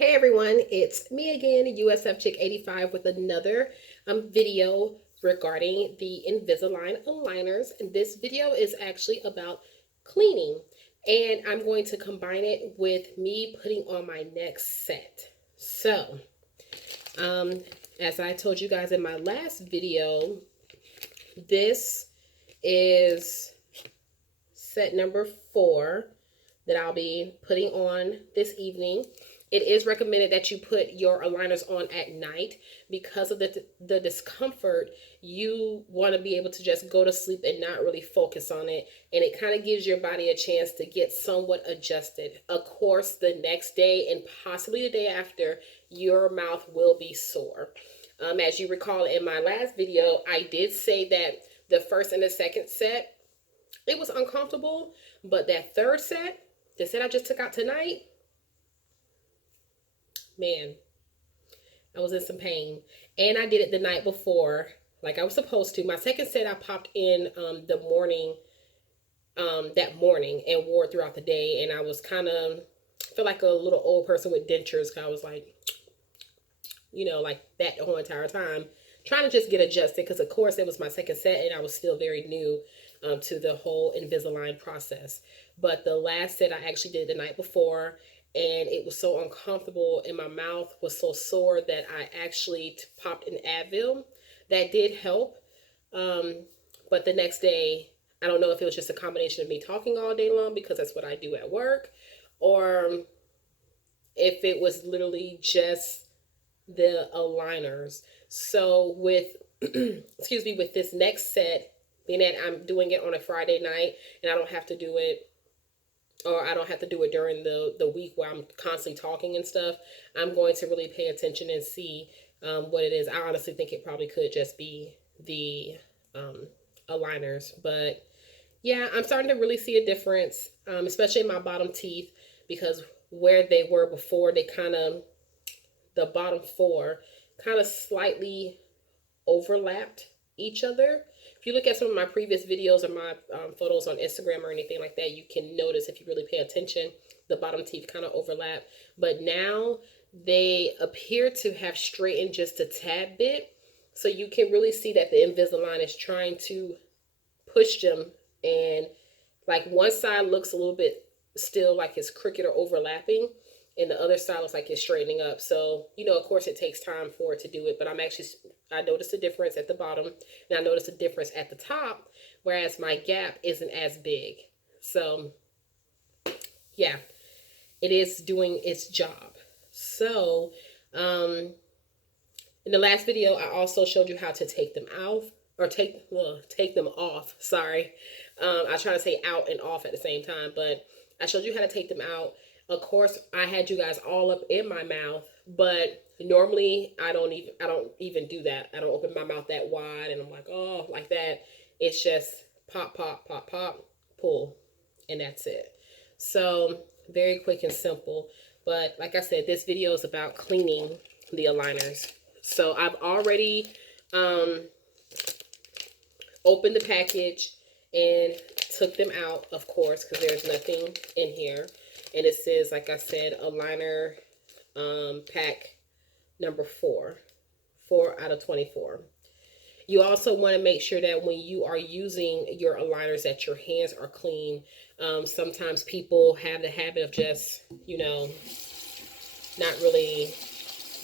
Hey everyone, it's me again, USF Chick 85 with another video regarding the Invisalign aligners. And this video is actually about cleaning, and I'm going to combine it with me putting on my next set. So, as I told you guys in my last video, this is set number 4 that I'll be putting on this evening. It is recommended that you put your aligners on at night because of the discomfort. You want to be able to just go to sleep and not really focus on it. And it kind of gives your body a chance to get somewhat adjusted. Of course, the next day and possibly the day after, your mouth will be sore. As you recall in my last video, I did say that the first and the second set, it was uncomfortable. But that third set, the set I just took out tonight, man, I was in some pain. And I did it the night before like I was supposed to. My second set I popped in the morning, that morning, and wore it throughout the day. And I was kind of, feel like a little old person with dentures. I was like, like that the whole entire time, trying to just get adjusted, because of course it was my second set and I was still very new to the whole Invisalign process. But the last set I actually did the night before, and it was so uncomfortable and my mouth was so sore that I actually popped an Advil. That did help. But the next day, I don't know if it was just a combination of me talking all day long, because that's what I do at work, or if it was literally just the aligners. So with excuse me, with this next set, being that I'm doing it on a Friday night and I don't have to do it, or I don't have to do it during the week where I'm constantly talking and stuff, I'm going to really pay attention and see what it is. I honestly think it probably could just be the aligners. But yeah, I'm starting to really see a difference, especially in my bottom teeth, because where they were before, they kind of, the bottom 4 kind of slightly overlapped each other. If you look at some of my previous videos or my photos on Instagram or anything like that, you can notice, if you really pay attention, the bottom teeth kind of overlap. But now they appear to have straightened just a tad bit. So you can really see that the Invisalign is trying to push them. And like one side looks a little bit still like it's crooked or overlapping, and the other side looks like it's straightening up. So, of course it takes time for it to do it, but I noticed a difference at the bottom, and I noticed a difference at the top, whereas my gap isn't as big. So, yeah, it is doing its job. So, in the last video, I also showed you how to take them out, or take them off. Sorry. I was trying to say out and off at the same time, but I showed you how to take them out. Of course, I had you guys all up in my mouth, but normally I don't even do that. I don't open my mouth that wide and I'm like, oh, like that. It's just pop, pop, pop, pop, pull, and that's it. So very quick and simple. But like I said, this video is about cleaning the aligners. So I've already opened the package and took them out, of course, because there's nothing in here. And it says, like I said, aligner pack number 4 out of 24. You also want to make sure that when you are using your aligners, that your hands are clean. Sometimes people have the habit of just, not really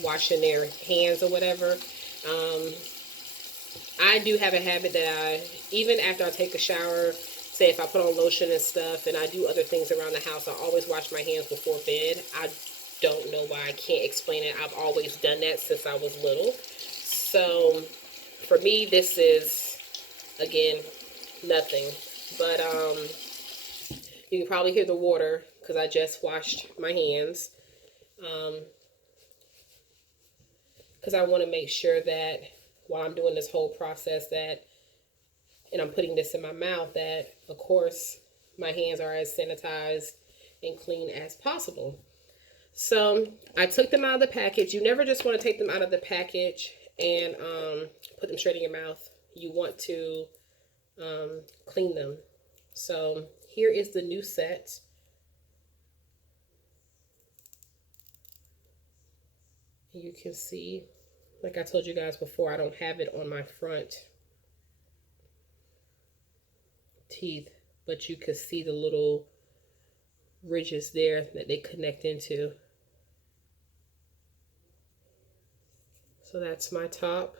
washing their hands or whatever. I do have a habit that even after I take a shower, say if I put on lotion and stuff and I do other things around the house, I always wash my hands before bed. I don't know why. I can't explain it. I've always done that since I was little. So for me, this is, again, nothing. But you can probably hear the water because I just washed my hands. Because I want to make sure that while I'm doing this whole process and I'm putting this in my mouth, that of course my hands are as sanitized and clean as possible. So I took them out of the package. You never just want to take them out of the package and put them straight in your mouth. You want to clean them. So here is the new set. You can see, like I told you guys before, I don't have it on my front teeth, but you could see the little ridges there that they connect into. So that's my top.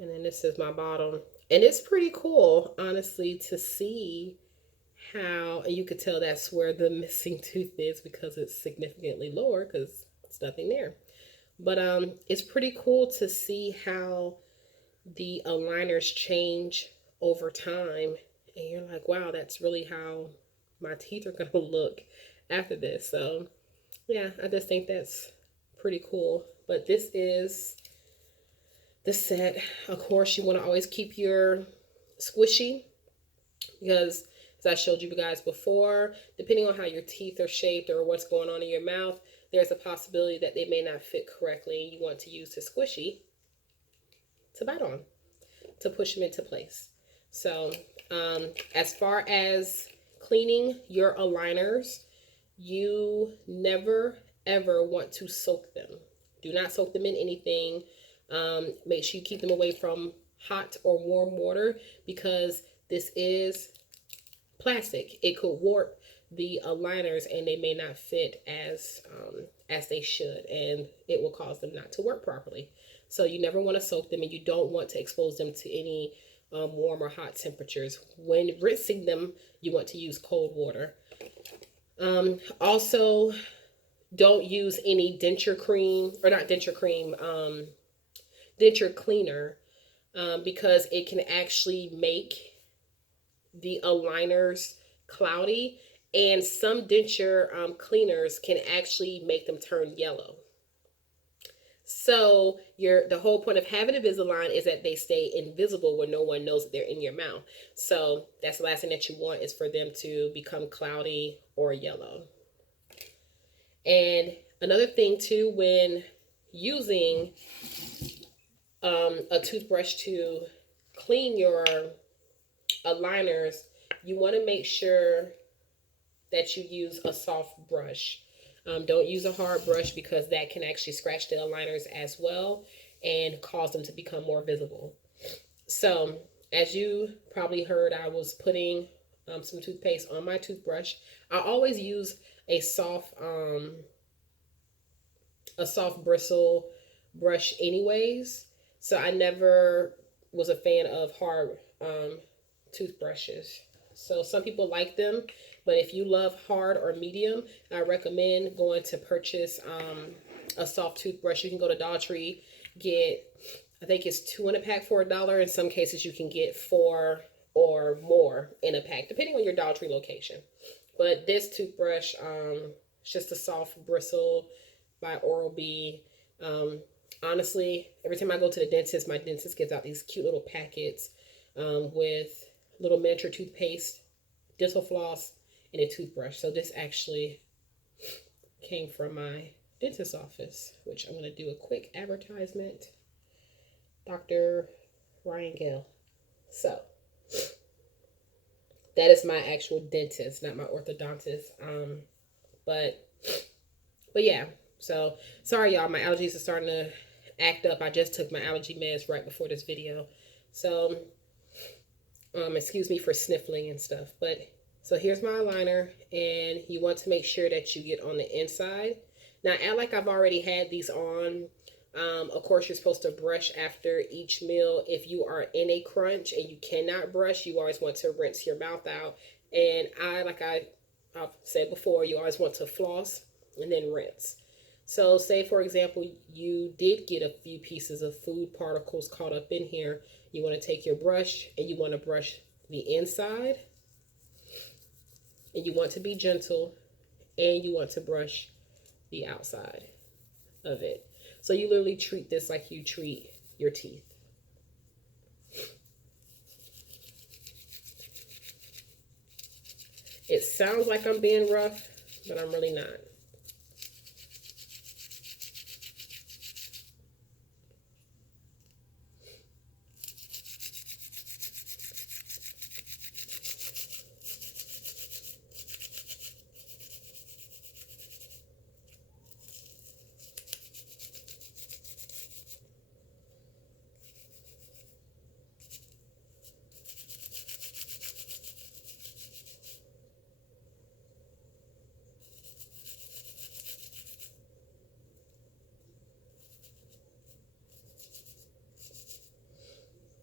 And then this is my bottom. And it's pretty cool, honestly, to see how, and you could tell that's where the missing tooth is because it's significantly lower because it's nothing there. But it's pretty cool to see how the aligners change over time. And you're like, wow, that's really how my teeth are going to look after this. So yeah, I just think that's pretty cool. But this is the set. Of course, you want to always keep your squishy because, as I showed you guys before, depending on how your teeth are shaped or what's going on in your mouth, there's a possibility that they may not fit correctly. You want to use the squishy to bite on, to push them into place. So as far as cleaning your aligners, you never ever want to soak them. Do not soak them in anything. Make sure you keep them away from hot or warm water because this is plastic. It could warp the aligners and they may not fit as they should, and it will cause them not to work properly. So you never want to soak them, and you don't want to expose them to any warm or hot temperatures. When rinsing them, you want to use cold water. Also, don't use any denture cream, or not denture cream, denture cleaner, because it can actually make the aligners cloudy, and some denture cleaners can actually make them turn yellow. So the whole point of having Invisalign is that they stay invisible where no one knows that they're in your mouth. So that's the last thing that you want, is for them to become cloudy or yellow. And another thing too, when using a toothbrush to clean your aligners, you want to make sure that you use a soft brush. Don't use a hard brush because that can actually scratch the aligners as well and cause them to become more visible. So as you probably heard, I was putting some toothpaste on my toothbrush. I always use a soft bristle brush anyways. So I never was a fan of hard toothbrushes. So some people like them, but if you love hard or medium, I recommend going to purchase a soft toothbrush. You can go to Dollar Tree, get, I think it's 2 in a pack for $1. In some cases, you can get 4 or more in a pack, depending on your Dollar Tree location. But this toothbrush, it's just a soft bristle by Oral-B. Honestly, every time I go to the dentist, my dentist gives out these cute little packets with little miniature toothpaste, dental floss, and a toothbrush. So this actually came from my dentist's office, which I'm going to do a quick advertisement. Dr. Ryan Gill. So that is my actual dentist, not my orthodontist. But yeah. So sorry, y'all. My allergies are starting to act up. I just took my allergy meds right before this video. So excuse me for sniffling and stuff. But so here's my aligner, and you want to make sure that you get on the inside. Now, act like I've already had these on. Of course, you're supposed to brush after each meal. If you are in a crunch and you cannot brush, you always want to rinse your mouth out. And I've said before, you always want to floss and then rinse. So say, for example, you did get a few pieces of food particles caught up in here. You want to take your brush and you want to brush the inside. And you want to be gentle, and you want to brush the outside of it. So you literally treat this like you treat your teeth. It sounds like I'm being rough, but I'm really not.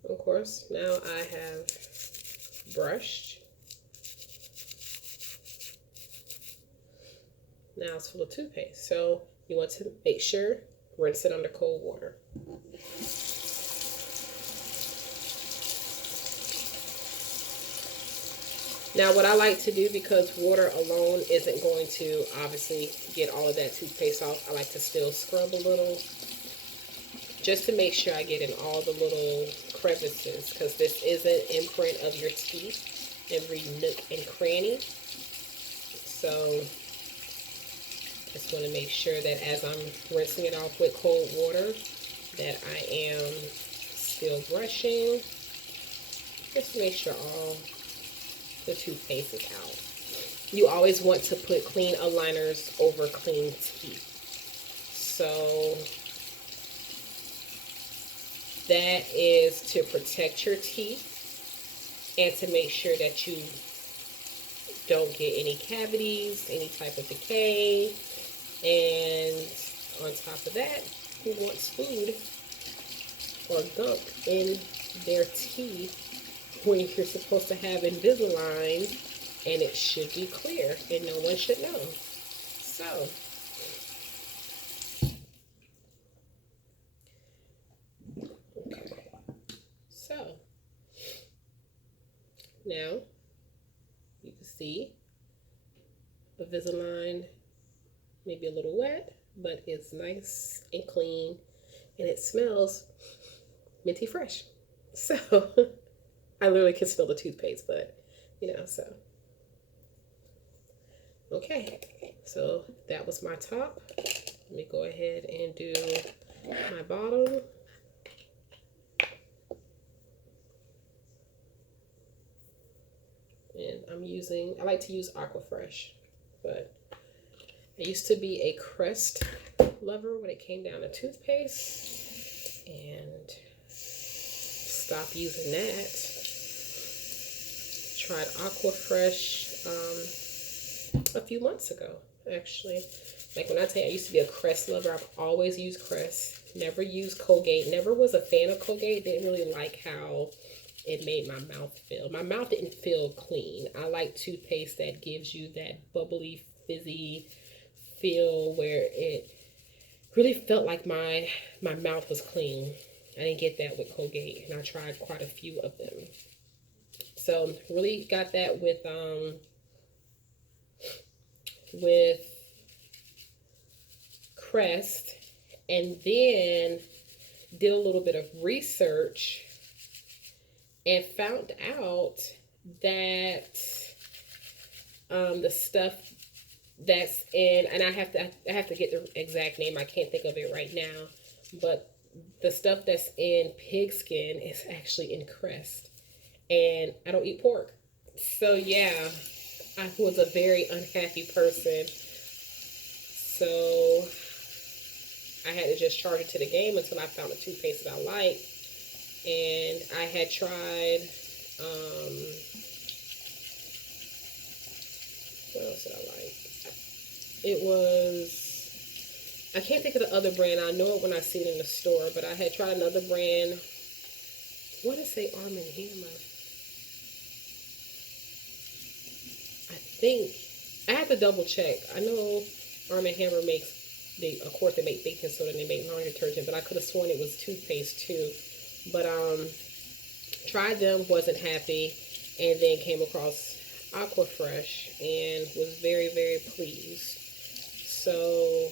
Of course, now I have brushed. Now it's full of toothpaste. So you want to make sure rinse it under cold water. Now what I like to do, because water alone isn't going to obviously get all of that toothpaste off, I like to still scrub a little just to make sure I get in all the little crevices, because this is an imprint of your teeth, every nook and cranny. So just want to make sure that as I'm rinsing it off with cold water that I am still brushing, just to make sure all the toothpaste is out. You always want to put clean aligners over clean teeth. So that is to protect your teeth and to make sure that you don't get any cavities, any type of decay. And on top of that, who wants food or gunk in their teeth when you're supposed to have Invisalign and it should be clear and no one should know? So now you can see Invisalign maybe a little wet, but it's nice and clean and it smells minty fresh. So I literally can smell the toothpaste, but you know, so okay, so that was my top. Let me go ahead and do my bottom. And I like to use Aquafresh, but I used to be a Crest lover when it came down to toothpaste and stopped using that. Tried Aquafresh a few months ago, actually. Like when I tell you I used to be a Crest lover, I've always used Crest, never used Colgate, never was a fan of Colgate, didn't really like how it made my mouth feel. My mouth didn't feel clean. I like toothpaste that gives you that bubbly, fizzy feel where it really felt like my mouth was clean. I didn't get that with Colgate, and I tried quite a few of them. So really got that with Crest, and then did a little bit of research and found out that the stuff that's in, and I have to get the exact name, I can't think of it right now, but the stuff that's in pigskin is actually in Crest, and I don't eat pork. So yeah, I was a very unhappy person. So I had to just charge it to the game until I found a toothpaste that I liked. And I had tried, what else did I like? It was, I can't think of the other brand. I know it when I see it in the store, but I had tried another brand. What did it say, Arm & Hammer? I think, I have to double check. I know Arm & Hammer makes, of course they make baking soda and they make laundry detergent, but I could have sworn it was toothpaste too. But tried them, wasn't happy, and then came across Aquafresh and was very, very pleased. So,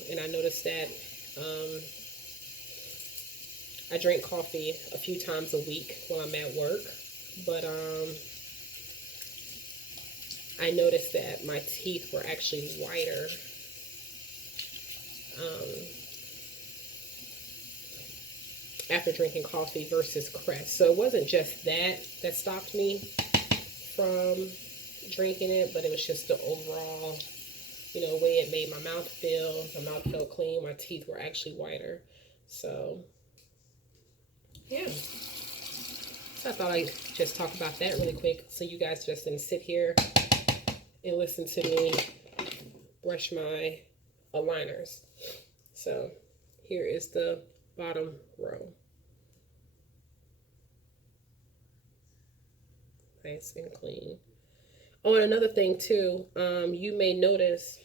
and I noticed that I drink coffee a few times a week while I'm at work, but I noticed that my teeth were actually whiter after drinking coffee versus Crest. So it wasn't just that stopped me from drinking it, but it was just the overall, you know, way it made my mouth feel. My mouth felt clean. My teeth were actually whiter. So, yeah. So I thought I'd just talk about that really quick so you guys just didn't sit here and listen to me brush my aligners. So here is the bottom row. Nice and clean. Oh, and another thing too, you may notice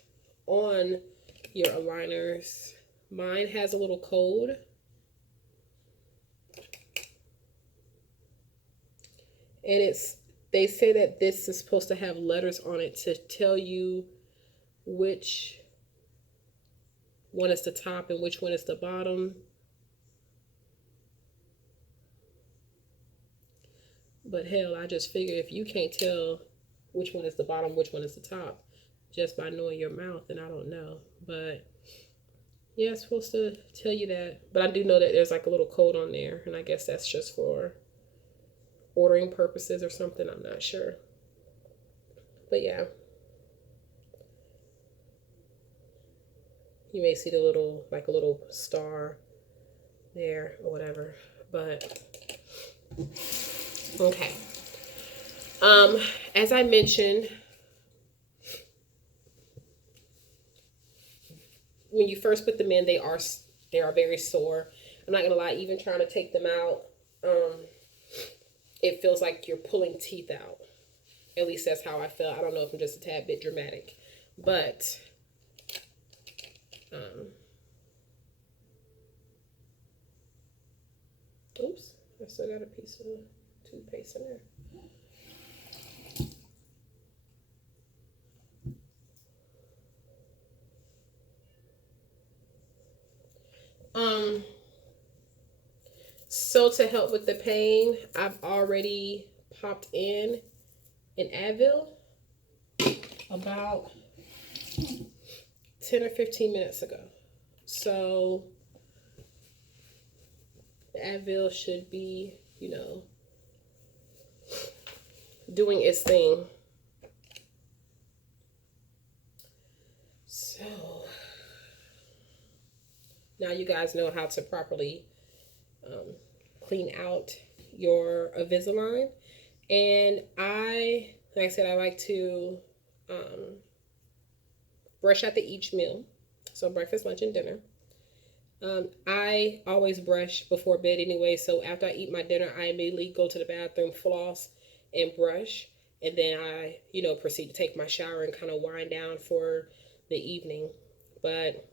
on your aligners, mine has a little code. And they say that this is supposed to have letters on it to tell you which one is the top and which one is the bottom. But hell, I just figure if you can't tell which one is the bottom, which one is the top, just by knowing your mouth, then I don't know. But yeah, it's supposed to tell you that. But I do know that there's like a little code on there, and I guess that's just for ordering purposes or something. I'm not sure. But yeah. You may see the little, like a little star there or whatever. But okay. As I mentioned, when you first put them in, they are very sore. I'm not gonna lie, even trying to take them out, it feels like you're pulling teeth out. At least that's how I feel. I don't know if I'm just a tad bit dramatic, but oops, I still got a piece of toothpaste in there. So to help with the pain, I've already popped in an Advil about 10 or 15 minutes ago. So the Advil should be, doing its thing. So now you guys know how to properly clean out your Invisalign. And like I said, I like to brush after each meal. So breakfast, lunch, and dinner. I always brush before bed anyway. So after I eat my dinner, I immediately go to the bathroom, floss, and brush. And then I, proceed to take my shower and kind of wind down for the evening. But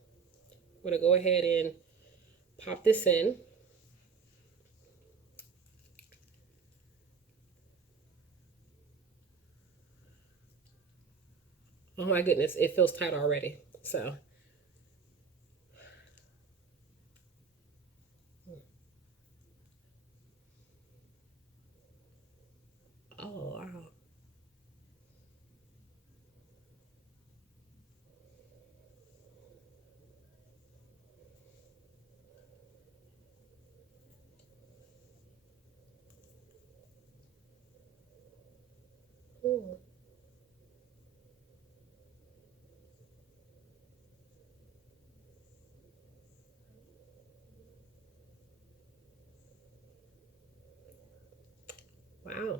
I'm going to go ahead and pop this in. Oh my goodness, it feels tight already. So, oh wow. Hmm. Wow.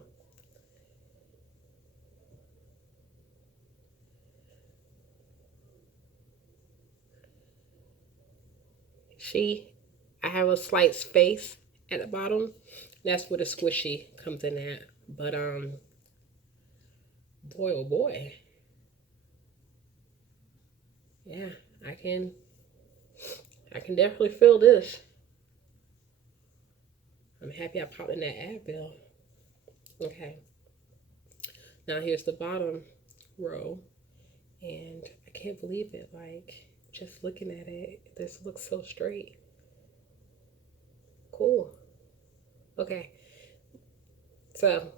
I have a slight space at the bottom. That's where the squishy comes in at. But boy oh boy. Yeah, I can definitely feel this. I'm happy I popped in that Advil. Okay. Now here's the bottom row. And I can't believe it. Like, just looking at it, this looks so straight. Cool. Okay. So,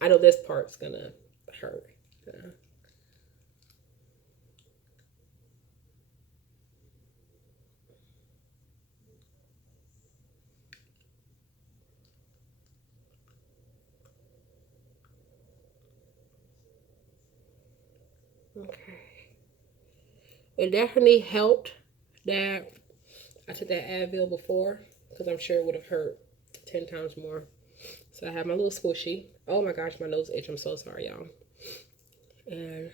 I know this part's gonna hurt. Okay. It definitely helped that I took that Advil before, because I'm sure it would have hurt 10 times more. So I have my little squishy. Oh my gosh, my nose itch. I'm so sorry, y'all. And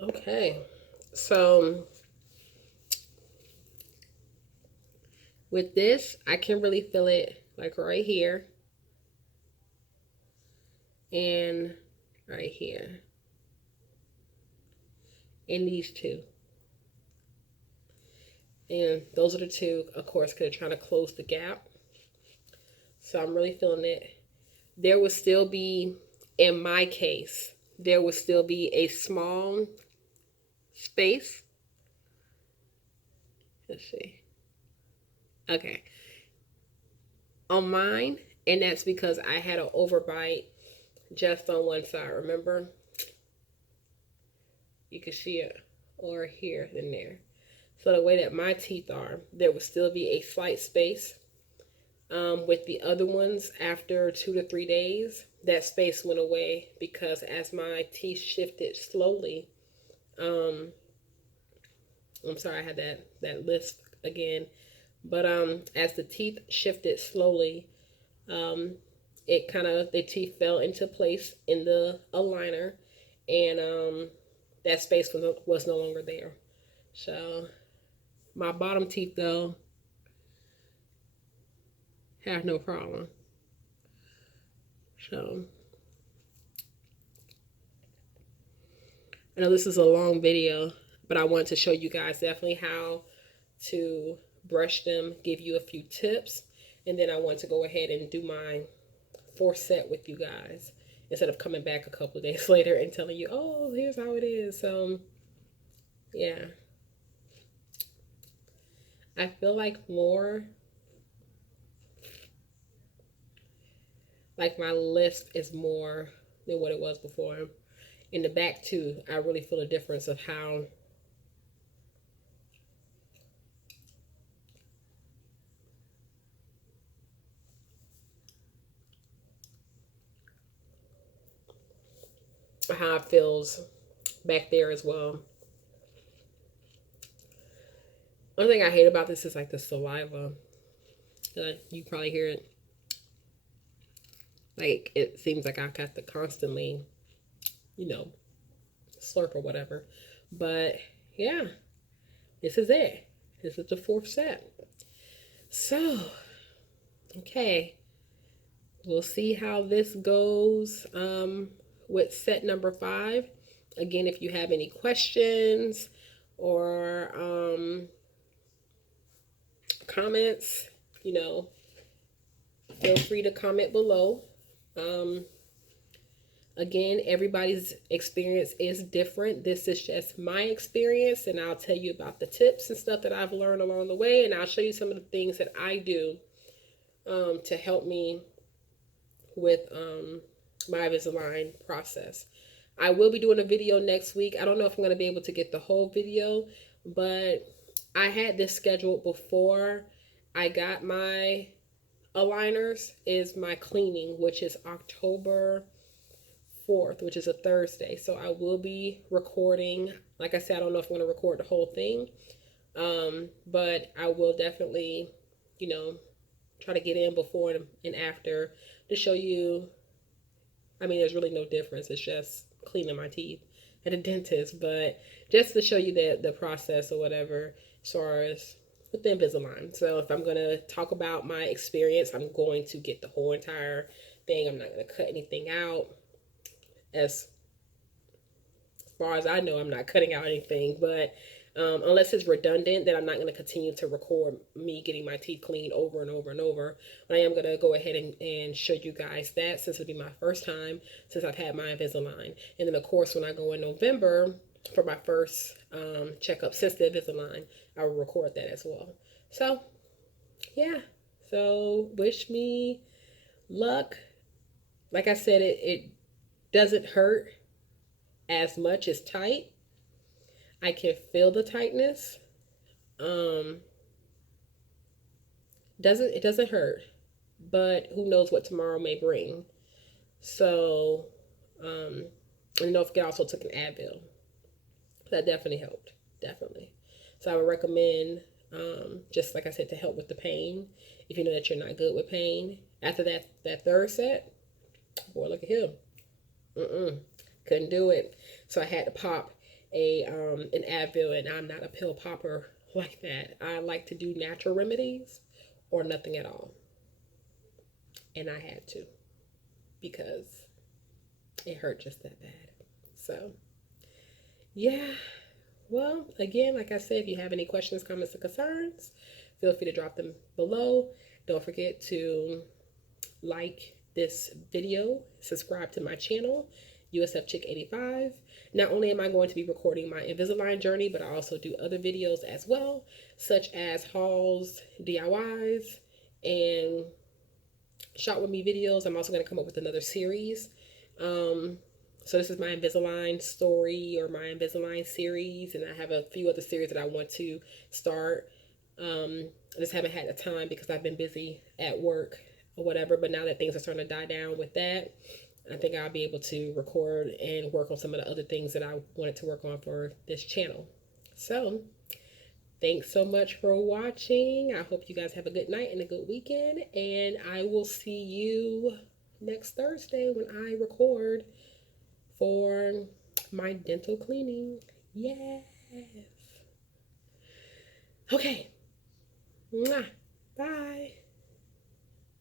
Okay, so with this, I can really feel it like right here and right here in these two. And those are the two, of course, because they're trying to close the gap. So I'm really feeling it. There would still be, in my case, there would still be a small space. Let's see. Okay. On mine, and that's because I had an overbite just on one side. Remember? You can see it, or here and there. So the way that my teeth are, there would still be a slight space. With the other ones, after 2 to 3 days, that space went away because as my teeth shifted slowly, um, I'm sorry, I had that lisp again, but as the teeth shifted slowly, um, it kind of the teeth fell into place in the aligner, and that space was no longer there. So my bottom teeth though have no problem. So I know this is a long video, but I want to show you guys definitely how to brush them, give you a few tips, and then I want to go ahead and do my fourth set with you guys instead of coming back a couple of days later and telling you, oh, here's how it is. So yeah, I feel like my list is more than what it was before. In the back too, I really feel a difference of how it feels back there as well. One thing I hate about this is like the saliva. You probably hear it. Like it seems like I've got to constantly, you know, slurp or whatever. But yeah, this is it. This is the fourth set. So, okay, we'll see how this goes with set number 5. Again, if you have any questions or comments, you know, feel free to comment below. Um, Again, everybody's experience is different. This is just my experience, and I'll tell you about the tips and stuff that I've learned along the way, and I'll show you some of the things that I do to help me with my Invisalign process. I will be doing a video next week. I don't know if I'm going to be able to get the whole video, but I had this scheduled before I got my aligners, is my cleaning, which is October 4th, which is a Thursday. So I will be recording. Like I said, I don't know if I'm going to record the whole thing, but I will definitely, you know, try to get in before and after to show you. I mean, there's really no difference. It's just cleaning my teeth at a dentist, but just to show you the process or whatever as far as with the Invisalign. So if I'm going to talk about my experience, I'm going to get the whole entire thing. I'm not going to cut anything out. As far as I know, I'm not cutting out anything, but unless it's redundant, then I'm not going to continue to record me getting my teeth cleaned over and over and over. But I am going to go ahead and show you guys that, since it'll be my first time since I've had my Invisalign. And then, of course, when I go in November for my first checkup since the Invisalign, I will record that as well. So, yeah. So, wish me luck. Like I said, it doesn't hurt as much as tight. I can feel the tightness. Um, it doesn't hurt, but who knows what tomorrow may bring. So, um, and don't forget, I also took an Advil. That definitely helped. Definitely. So I would recommend just like I said, to help with the pain. If you know that you're not good with pain, after that third set, boy, look at him. Couldn't do it. So I had to pop an Advil, and I'm not a pill popper like that. I like to do natural remedies or nothing at all. And I had to because it hurt just that bad. So, yeah. Well, again, like I said, if you have any questions, comments, or concerns, feel free to drop them below. Don't forget to like this video, subscribe to my channel, USF Chick 85. Not only am I going to be recording my Invisalign journey, but I also do other videos as well, such as hauls, DIYs, and shop with me videos. I'm also going to come up with another series. So this is my Invisalign story or my Invisalign series, and I have a few other series that I want to start. I just haven't had the time because I've been busy at work or whatever, but now that things are starting to die down with that, I think I'll be able to record and work on some of the other things that I wanted to work on for this channel. So, thanks so much for watching. I hope you guys have a good night and a good weekend, and I will see you next Thursday when I record for my dental cleaning. Yes. Okay. Mwah.